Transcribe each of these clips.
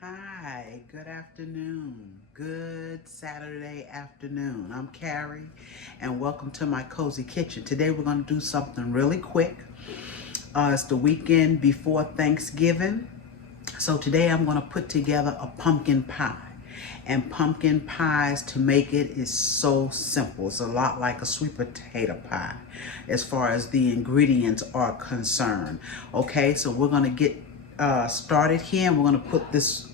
Hi, good afternoon. Good Saturday afternoon. I'm Carrie and welcome to my cozy kitchen. Today we're going to do something really quick. It's the weekend before Thanksgiving. So today I'm going to put together a pumpkin pie. And pumpkin pies, to make it, is so simple. It's a lot like a sweet potato pie as far as the ingredients are concerned. Okay, so we're going to get started here, and we're going to put this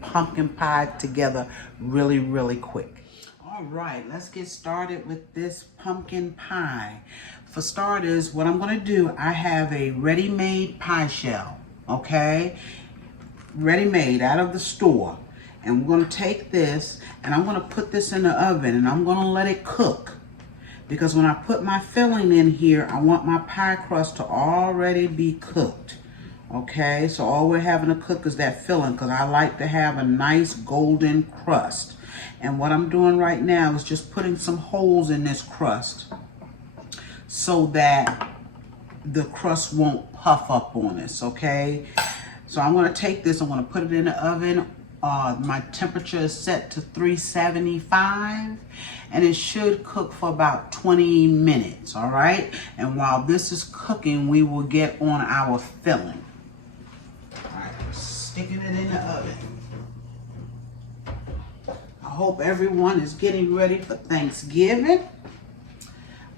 pumpkin pie together really quick. All right, let's get started with this pumpkin pie. For starters, what I'm going to do, I have a ready-made pie shell, okay? Ready-made out of the store. And we're going to take this and I'm going to put this in the oven and I'm going to let it cook. Because when I put my filling in here, I want my pie crust to already be cooked. Okay, so all we're having to cook is that filling, because I like to have a nice golden crust. And what I'm doing right now is just putting some holes in this crust so that the crust won't puff up on us, okay? So I'm going to take this, I'm going to put it in the oven. My temperature is set to 375 and it should cook for about 20 minutes, all right? And while this is cooking, we will get on our filling. All right, we're sticking it in the oven. I hope everyone is getting ready for Thanksgiving.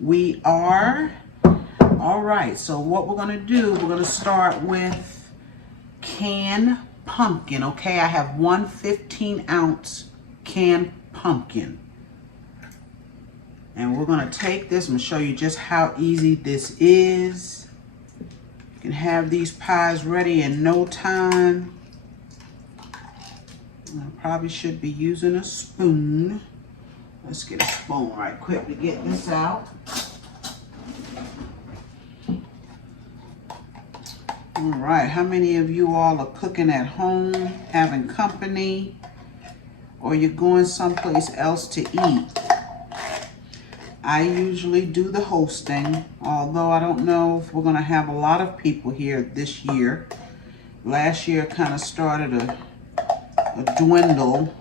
We are. All right, so what we're going to do, we're going to start with canned pumpkin, okay? I have one 15-ounce canned pumpkin. And we're going to take this and show you just how easy this is. You can have these pies ready in no time. I probably should be using a spoon. Let's get a spoon right quick to get this out. All right, how many of you all are cooking at home, having company, or you're going someplace else to eat? I usually do the hosting, although I don't know if we're going to have a lot of people here this year. Last year kind of started a dwindle.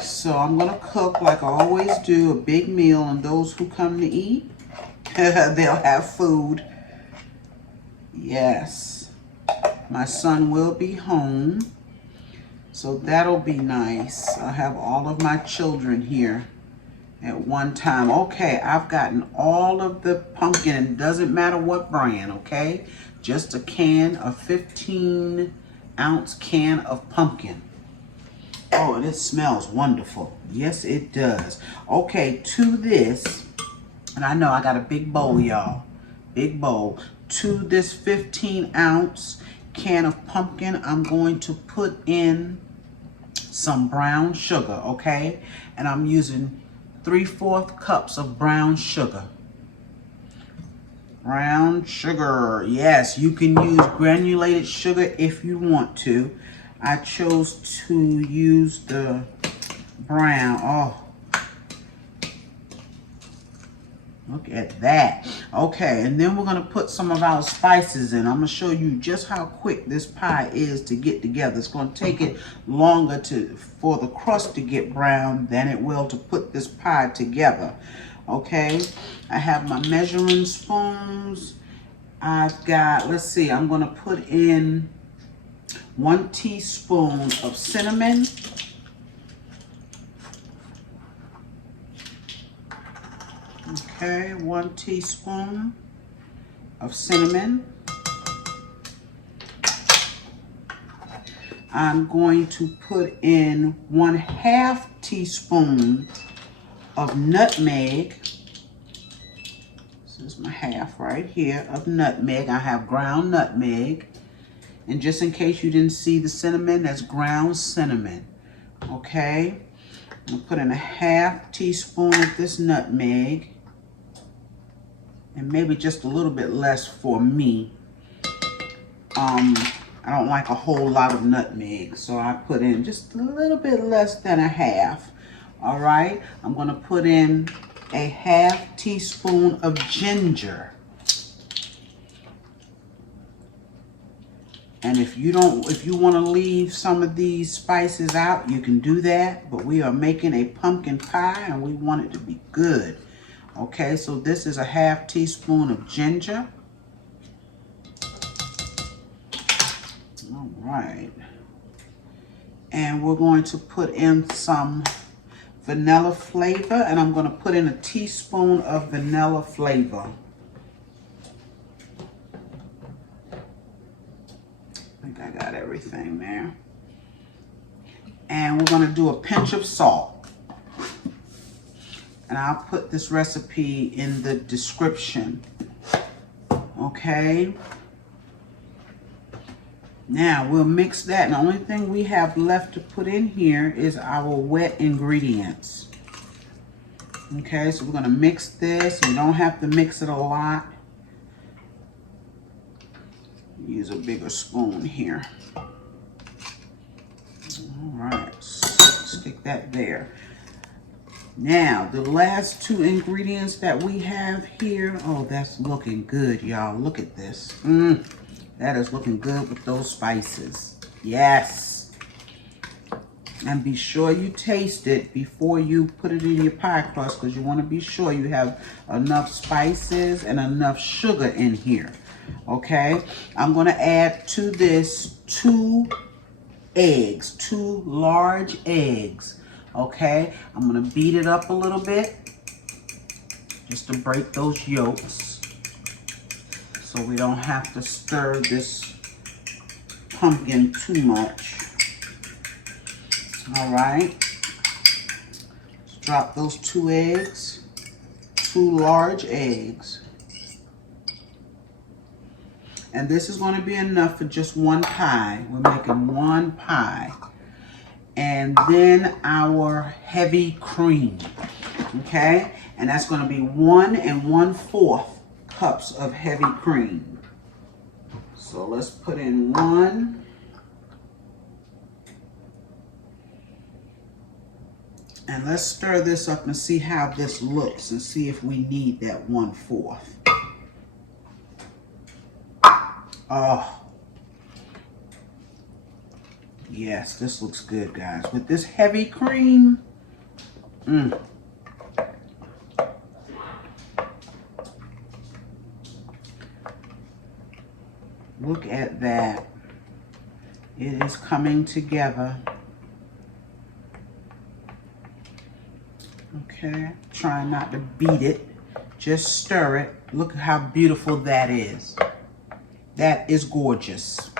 So I'm going to cook like I always do, a big meal, and those who come to eat, they'll have food. Yes, my son will be home, so that'll be nice. I'll have all of my children here at one time. Okay, I've gotten all of the pumpkin. It doesn't matter what brand, okay? Just a 15-ounce can of pumpkin. Oh, and it smells wonderful. Yes, it does. Okay, to this, and I know I got a big bowl, y'all. Big bowl. To this 15-ounce can of pumpkin, I'm going to put in some brown sugar, okay? And I'm using 3/4 cups of brown sugar. Brown sugar. Yes, you can use granulated sugar if you want to. I chose to use the brown. Oh, look at that. Okay, and then we're going to put some of our spices in. I'm going to show you just how quick this pie is to get together. It's going to take it longer for the crust to get brown than it will to put this pie together. Okay, I have my measuring spoons. I've got, let's see, I'm going to put in 1 teaspoon of cinnamon. Okay, 1 teaspoon of cinnamon. I'm going to put in 1/2 teaspoon of nutmeg. This is my half right here of nutmeg. I have ground nutmeg. And just in case you didn't see the cinnamon, that's ground cinnamon. Okay, I'm gonna put in 1/2 teaspoon of this nutmeg. And maybe just a little bit less for me. I don't like a whole lot of nutmeg, so I put in just a little bit less than 1/2. All right, I'm going to put in 1/2 teaspoon of ginger. And if you want to leave some of these spices out, you can do that. But we are making a pumpkin pie and we want it to be good. Okay, so this is a ½ teaspoon of ginger. All right. And we're going to put in some vanilla flavor, and I'm going to put in a teaspoon of vanilla flavor. I think I got everything there. And we're going to do a pinch of salt. And I'll put this recipe in the description. Okay. Now we'll mix that. And the only thing we have left to put in here is our wet ingredients. Okay, so we're going to mix this. You don't have to mix it a lot. Use a bigger spoon here. All right, stick that there. Now, the last two ingredients that we have here. Oh, that's looking good, y'all. Look at this. That is looking good with those spices. Yes. And be sure you taste it before you put it in your pie crust, because you want to be sure you have enough spices and enough sugar in here. Okay. I'm going to add to this 2 eggs, 2 large eggs. Okay. I'm going to beat it up a little bit just to break those yolks, so we don't have to stir this pumpkin too much. All right. Let's drop those 2 eggs, 2 large eggs. And this is going to be enough for just one pie. We're making one pie. And then our heavy cream. Okay? And that's going to be 1 1/4 cups of heavy cream. So let's put in 1. And let's stir this up and see how this looks and see if we need that 1/4. Oh, yes, this looks good, guys. With this heavy cream, look at that. It is coming together. Okay, try not to beat it. Just stir it. Look at how beautiful that is. That is gorgeous.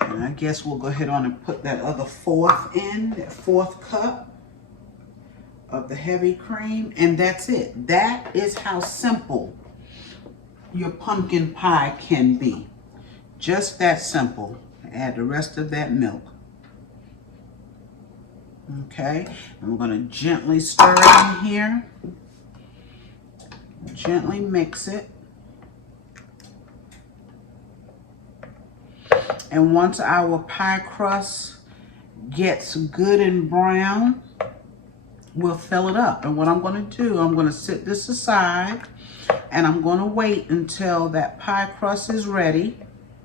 And I guess we'll go ahead on and put that other 4th in, that 4th cup of the heavy cream. And that's it. That is how simple your pumpkin pie can be. Just that simple. Add the rest of that milk. Okay, and we're going to gently stir it in here. Gently mix it. And once our pie crust gets good and brown, we'll fill it up. And what I'm going to do, I'm going to set this aside and I'm going to wait until that pie crust is ready.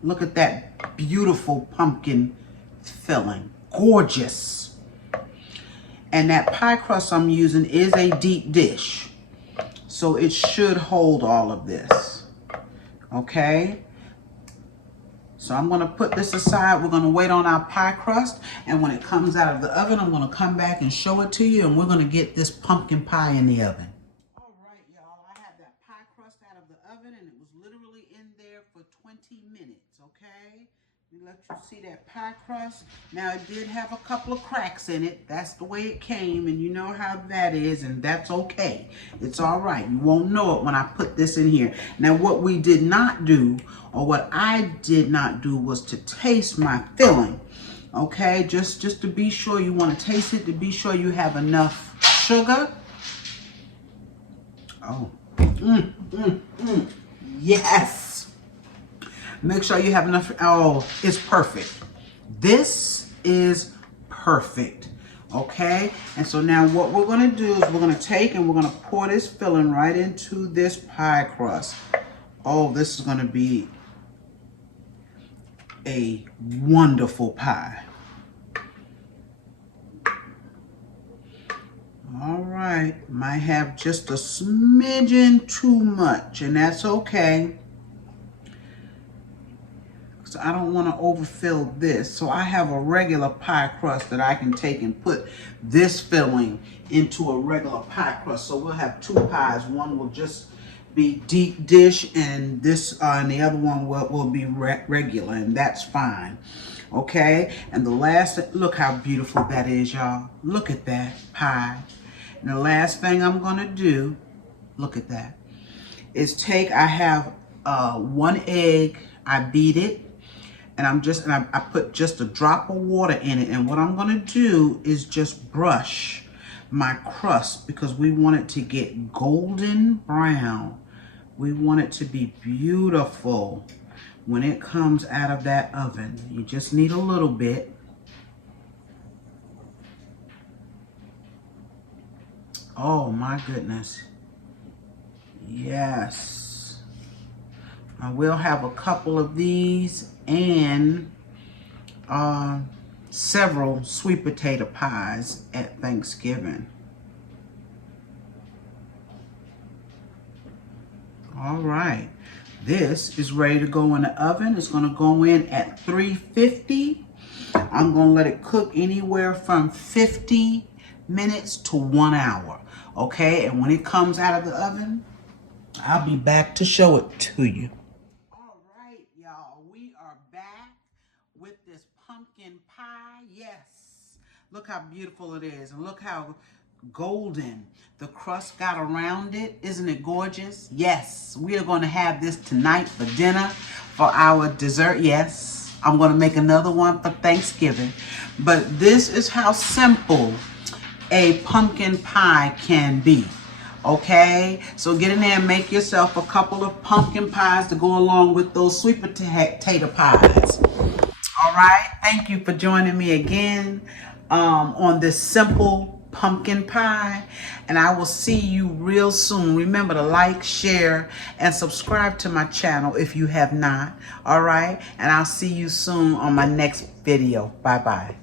Look at that beautiful pumpkin filling. Gorgeous. And that pie crust I'm using is a deep dish, so it should hold all of this. Okay? So I'm going to put this aside. We're going to wait on our pie crust, and when it comes out of the oven, I'm going to come back and show it to you, and we're going to get this pumpkin pie in the oven. All right, y'all. I had that pie crust out of the oven, and it was literally in there for 20 minutes, okay? We let you see that pie crust. Now, it did have a couple of cracks in it. That's the way it came, and you know how that is, and that's okay. It's all right. You won't know it when I put this in here. Now, what we did not do, or what I did not do, was to taste my filling, okay? Just to be sure, you want to taste it to be sure you have enough sugar. Oh, yes. Make sure you have enough. Oh, it's perfect. This is perfect. Okay. And so now what we're going to do is we're going to take and we're going to pour this filling right into this pie crust. Oh, this is going to be a wonderful pie. All right, might have just a smidgen too much, and that's okay. So I don't want to overfill this. So I have a regular pie crust that I can take and put this filling into a regular pie crust. So we'll have two pies. One will just be deep dish, and this and the other one will be regular, and that's fine. Okay, and the last, look how beautiful that is, y'all. Look at that pie. And the last thing I'm gonna do, look at that, is I have 1 egg, I beat it, and I put just a drop of water in it. And what I'm gonna do is just brush my crust, because we want it to get golden brown. We want it to be beautiful when it comes out of that oven. You just need a little bit. Oh my goodness. Yes. I will have a couple of these and several sweet potato pies at Thanksgiving. All right. This is ready to go in the oven. It's going to go in at 350. I'm going to let it cook anywhere from 50 minutes to 1 hour. Okay, and when it comes out of the oven, I'll be back to show it to you. All right, y'all, we are back with this pumpkin pie. Yes, look how beautiful it is, and look how golden the crust got around it. Isn't it gorgeous? Yes, we are going to have this tonight for dinner, for our dessert. Yes, I'm going to make another one for Thanksgiving. But this is how simple a pumpkin pie can be. Okay, so get in there and make yourself a couple of pumpkin pies to go along with those sweet potato pies. All right, thank you for joining me again on this simple pumpkin pie, and I will see you real soon. Remember to like, share, and subscribe to my channel if you have not. All right, and I'll see you soon on my next video. Bye bye.